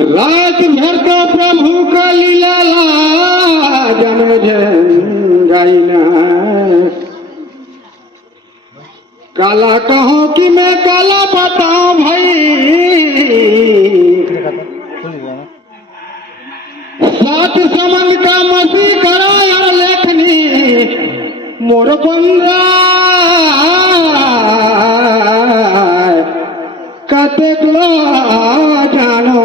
रात भर तो प्रभु का लीला जन जाइना काला कहो कि मैं काला बताऊं भाई सात समन का मसी करा यार लेखनी मोर बंदा कतेक लो जानो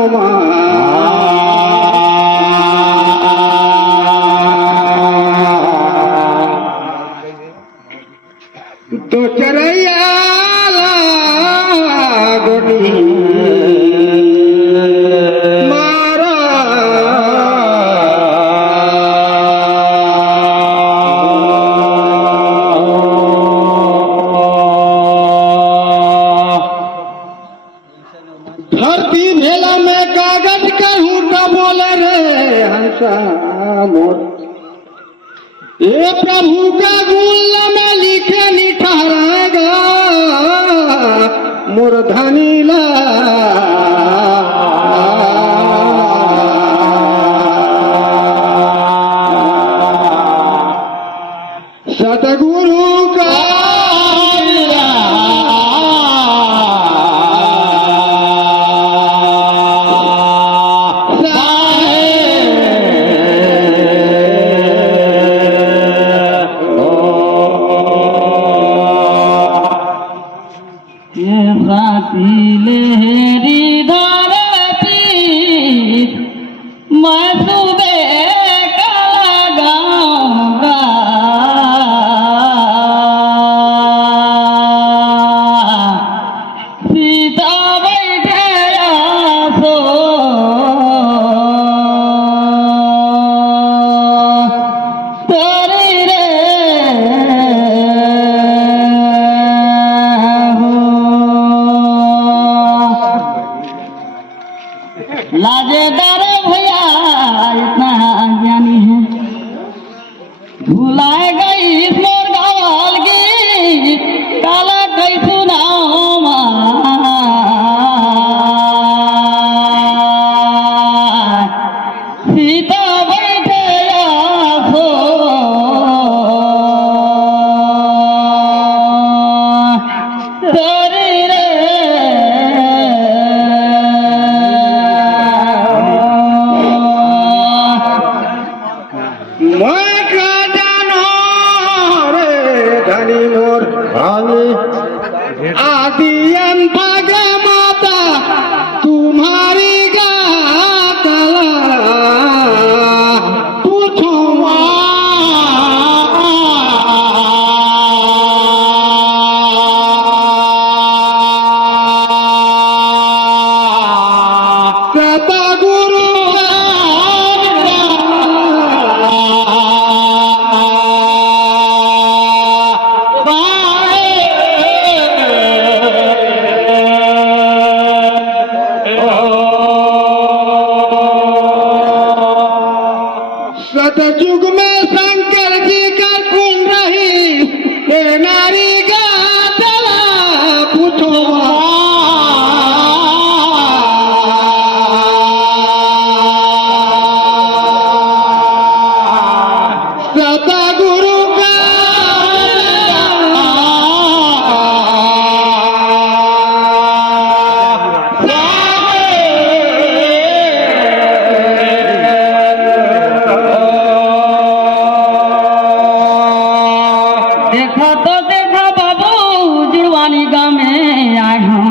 तो चरैया गोटी मारा धरती भेला में कागज कहूँ तो बोले रे हंसा मोर ये प्रभु का गुण में लिखे निठारेगा मोर धनीला सतगुरु का लहरी धरती मैं सुबह काला गाऊंगा सीता बैठे आसो तेरी रे लाजेदार भैया इतना ज्ञानी है भुलाए गई मोर गावल गीत काला कई सुनाओ सीता बैठे आसो तेरी रे मैं का जानो रे धनी मोर आदि अंत गे माता तुम्हारी गातला पूछो सतगुरु सतयुग में शंकर जी का कुंड रही ये नारी गातला पूछो सतगुरु का देखा तो देखा बाबू जीवानी गाँव में आए हम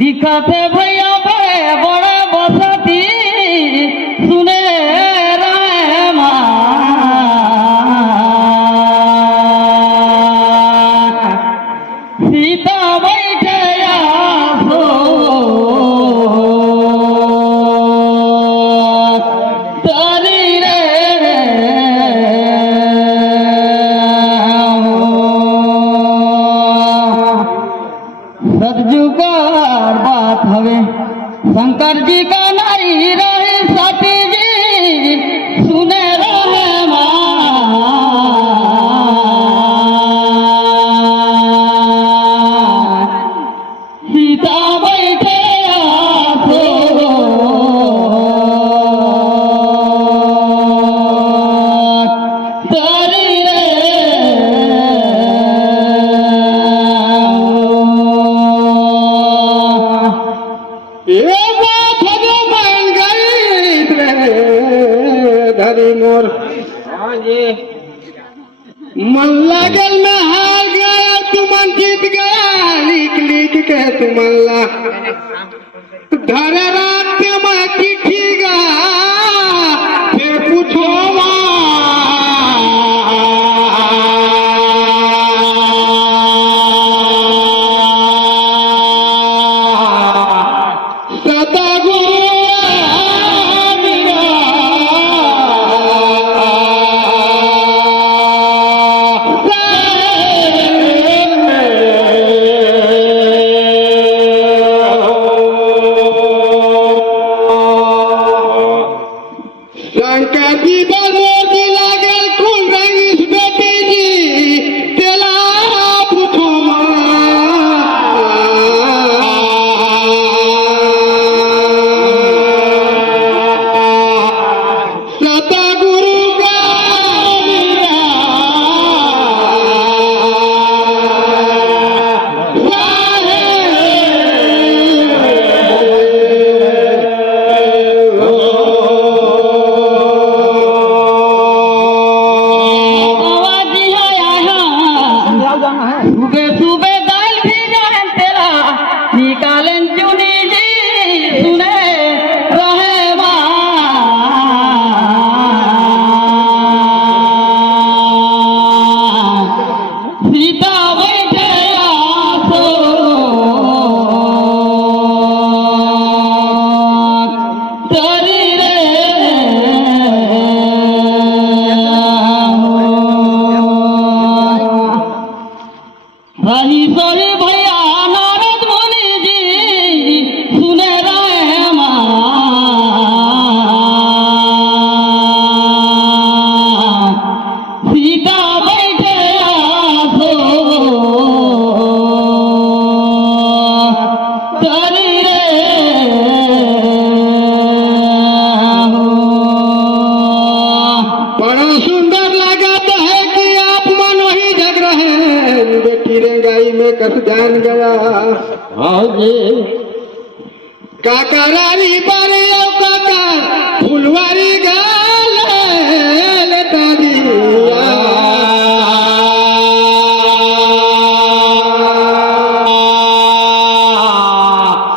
दिखा थे भैया भे बड़ा बसती सुने रहे सीता बैठे आसो तेरी रे सतजुगार बात हवे मन लागल में हार गया तू मन जीत गया लिख लिख के तू मल्ला धर रात में चिट्ठी गा फिर पूछो कस जान गया काकरारी बारे काका फुलवारी गाल लेता दिया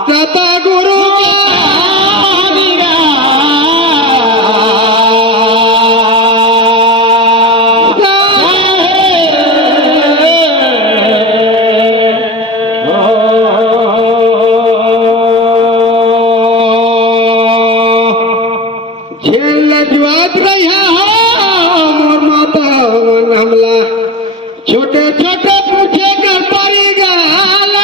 सतगुरु छोटे छोटे पूछे कर पारी गाल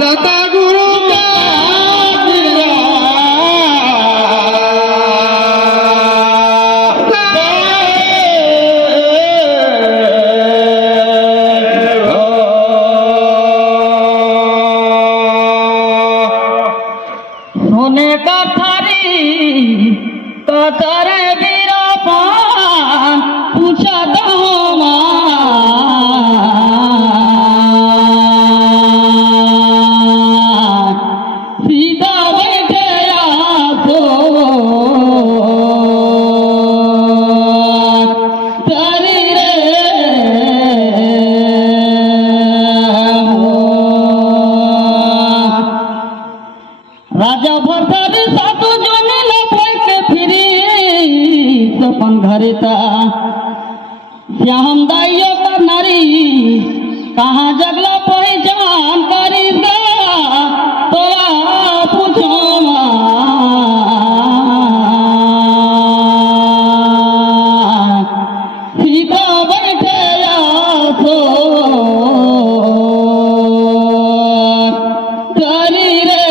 सतगुरु सोने का थारी कतर गिरा पान पूछा दहोमा सीधा बैठे आसो तरी रे राजा भरतर सातु जोने लपक फिरी सपन घरेता श्याम दाइयो का नारी कहाँ जगला पहचान करी तो पूछो सीधा बैठे आसो तरी रे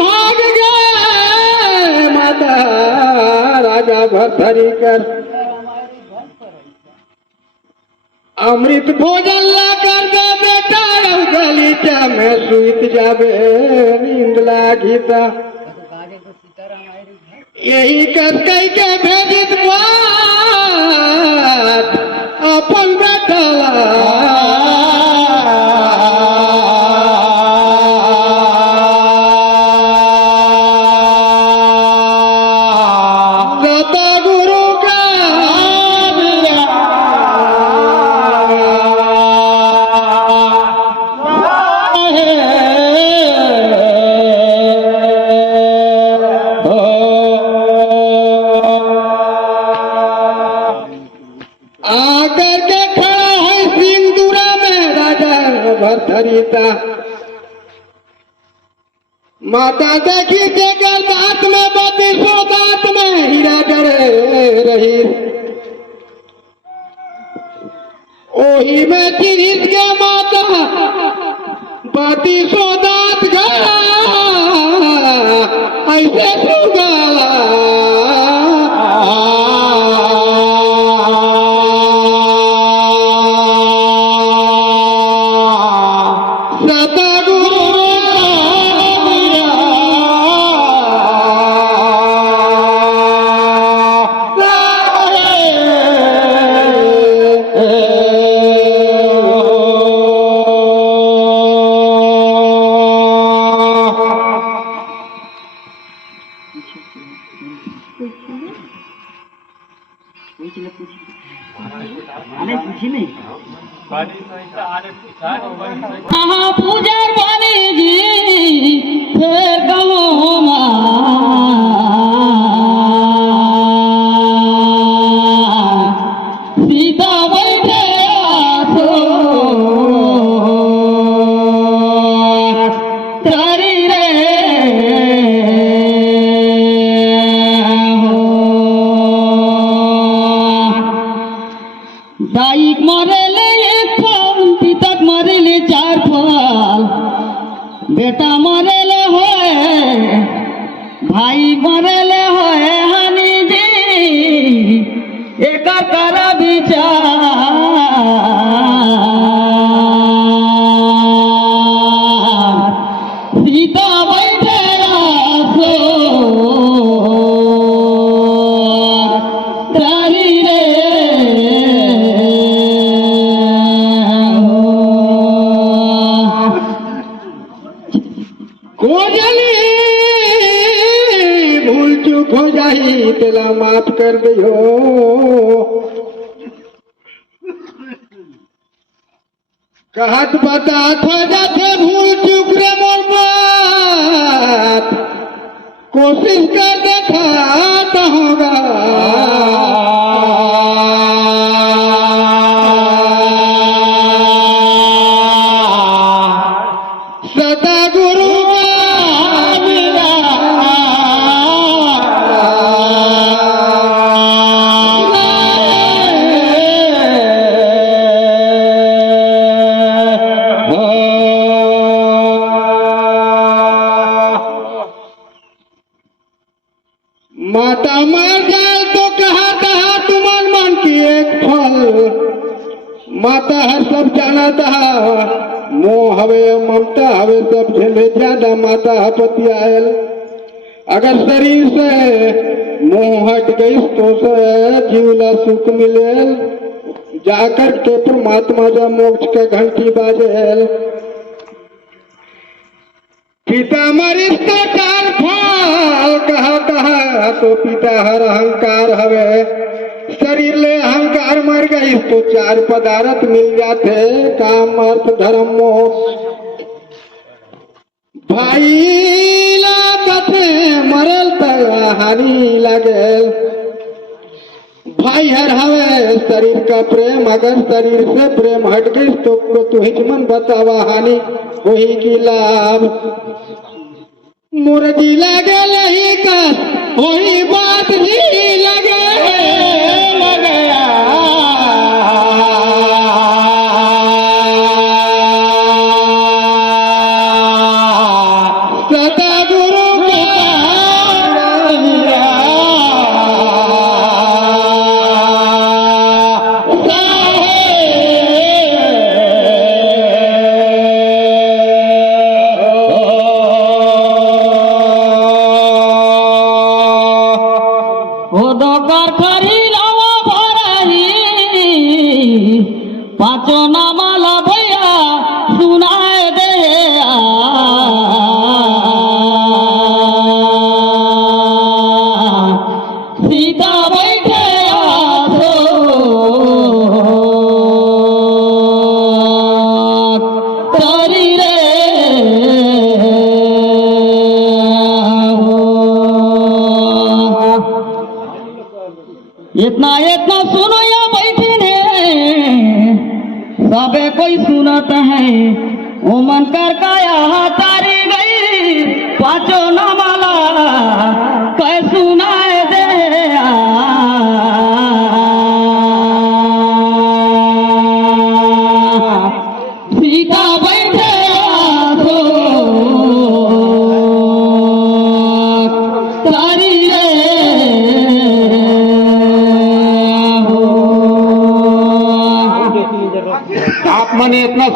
भाग गए माता राजा भरथरी कर अमृत भोजन ला कर दे बेटा गलीचा में सुत जाबे नींद लागिता यही कस कई के भेजित बात अपन बैठला सतगुरु का आकर के खड़ा है सिंदूरा में राजा भरथरीता माता देखी के दांत में बत्तीसो दांत में हीरा जड़े रही ओही में चिरिस के माता बत्तीसो दांत गया ऐसे सुगला पूजर बने जी फिर गहो सीता बैठे आसो तारी रे दाई मरेले एक फल पितक मरेले चार फल बेटा मरेले होए भाई मरेले होए हनी जी एक कर विचार सीता बैठे आसो तारी रे कोजली भूल चूक हो जाही तेला माफ कर दियो कहत बतात हो जाते भूल चूक रे मोर बात कोशिश कर देखा होगा सतगुरु माता मर जाए तो कहा कहा तुमन मन की एक फल माता है सब जाना था मोह हवे ममता हवे सब झेले ज्यादा माता है पति आयल अगर शरीर से मोह हट गई तो से जीवला सुख मिले जाकर के परमात्मा जा मोक्ष के घंटी बाजेल पिता मरिस तो चार फल कहा तो पिता हर अहंकार हवे शरीर ले अहंकार मर गई तो चार पदार्थ मिल जाते काम अर्थ धर्म मोक्ष भाई लागत मरल त हानि लगे भाई हर हवे शरीर का प्रेम अगर शरीर से प्रेम हट गई तो तू ही मन बतावा हानि वही की लाभ मुर्गी लगे लही का वही बात ही लगे सतगुरु सबे कोई सुनत है ओ मन कर काया तारी गई पाँचों न माला कै सुनाए दे सीता बैठे आसो तारी आप मने इतना